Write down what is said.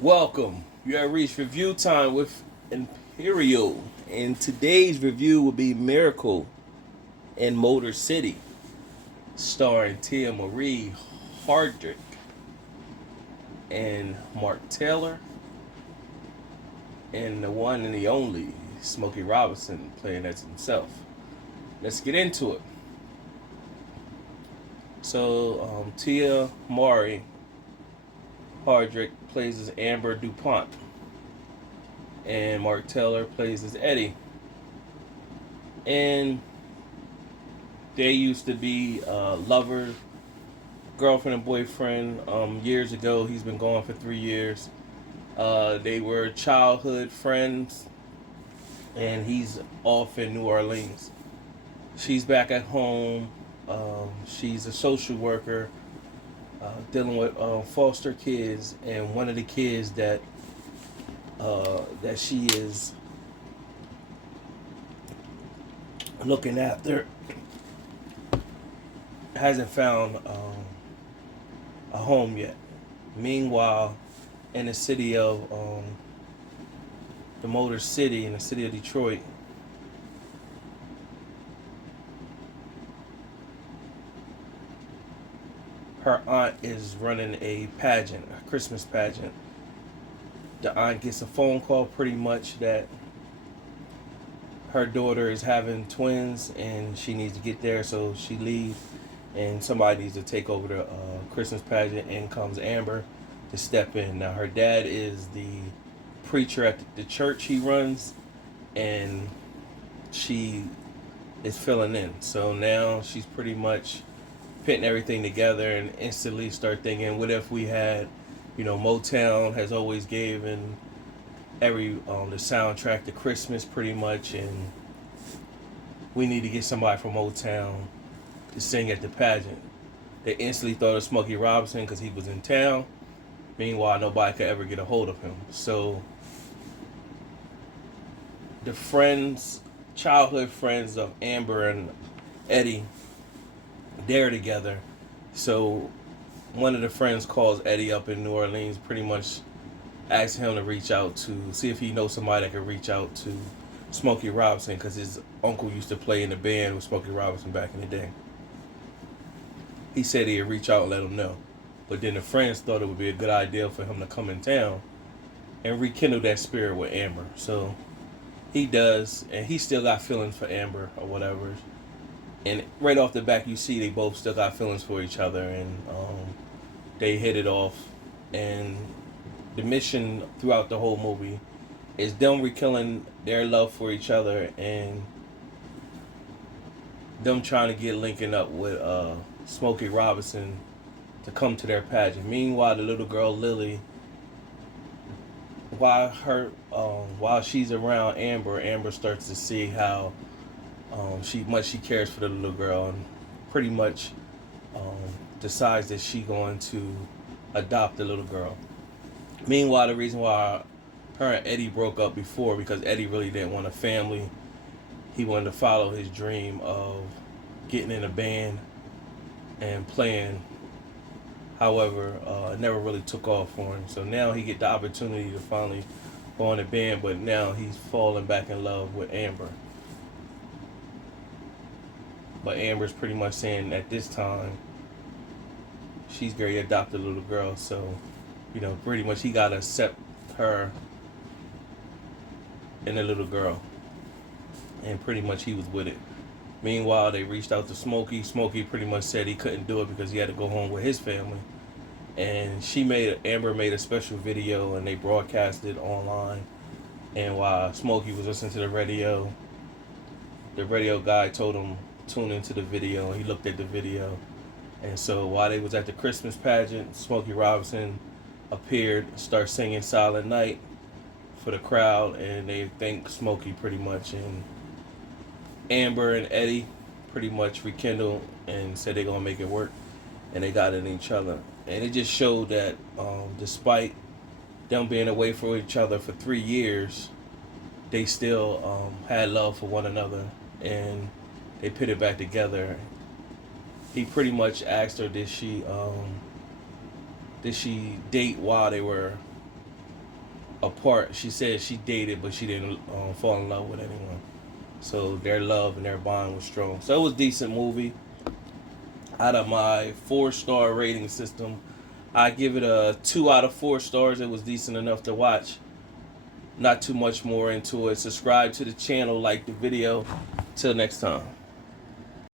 Welcome. You have reached review time with Imperial, and today's review will be Miracle in Motor City, starring Tia Marie Hardrick and Mark Taylor, and the one and the only Smokey Robinson playing as himself. Let's get into it. So, Tia Marie Hardrick plays as Amber DuPont, and Mark Taylor plays as Eddie. And they used to be lovers, girlfriend and boyfriend. Years ago, he's been gone for 3 years. They were childhood friends, and he's off in New Orleans. She's back at home. She's a social worker dealing with foster kids, and one of the kids that she is looking after hasn't found a home yet. Meanwhile, in the city of the Motor City, in the city of Detroit, her aunt is running a pageant, a Christmas pageant. The aunt gets a phone call pretty much that her daughter is having twins and she needs to get there, so she leaves and somebody needs to take over the Christmas pageant. And comes Amber to step in. Now her dad is the preacher at the church he runs, and she is filling in. So now she's pretty much putting everything together and instantly start thinking, what if we had, Motown has always given every the soundtrack to Christmas pretty much, and we need to get somebody from Motown to sing at the pageant. They instantly thought of Smokey Robinson because he was in town. Meanwhile, nobody could ever get a hold of him. So the friends, childhood friends of Amber and Eddie, they're together. So one of the friends calls Eddie up in New Orleans, pretty much asking him to reach out to see if he knows somebody that could reach out to Smokey Robinson, because his uncle used to play in the band with Smokey Robinson back in the day. He said he'd reach out and let him know. But then the friends thought it would be a good idea for him to come in town and rekindle that spirit with Amber. So he does, and he still got feelings for Amber or whatever. And right off the back, you see they both still got feelings for each other, and they hit it off. And the mission throughout the whole movie is them rekindling their love for each other, and them trying to get linking up with Smokey Robinson to come to their pageant. Meanwhile, the little girl Lily, while she's around Amber, Amber starts to see how she cares for the little girl, and pretty much decides that she going to adopt the little girl. Meanwhile, the reason why her and Eddie broke up before, because Eddie really didn't want a family. He wanted to follow his dream of getting in a band and playing. However, it never really took off for him. So now he get the opportunity to finally go in a band, but now he's falling back in love with Amber. But Amber's pretty much saying at this time she's going to adopt a little girl. So, pretty much he got to accept her and the little girl. And pretty much he was with it. Meanwhile, they reached out to Smokey. Smokey pretty much said he couldn't do it because he had to go home with his family. And Amber made a special video, and they broadcast it online. And while Smokey was listening to the radio guy told him tune into the video, and he looked at the video. And so while they was at the Christmas pageant, Smokey Robinson appeared, started singing Silent Night for the crowd, and they thanked Smokey pretty much. And Amber and Eddie pretty much rekindled and said they're gonna make it work, and they got in each other. And it just showed that despite them being away from each other for 3 years, they still had love for one another, and they put it back together. He pretty much asked her, did she date while they were apart. She said she dated, but she didn't fall in love with anyone. So their love and their bond was strong. So it was a decent movie. Out of my 4-star rating system, I give it a 2 out of 4 stars. It was decent enough to watch. Not too much more into it. Subscribe to the channel, like the video. Till next time.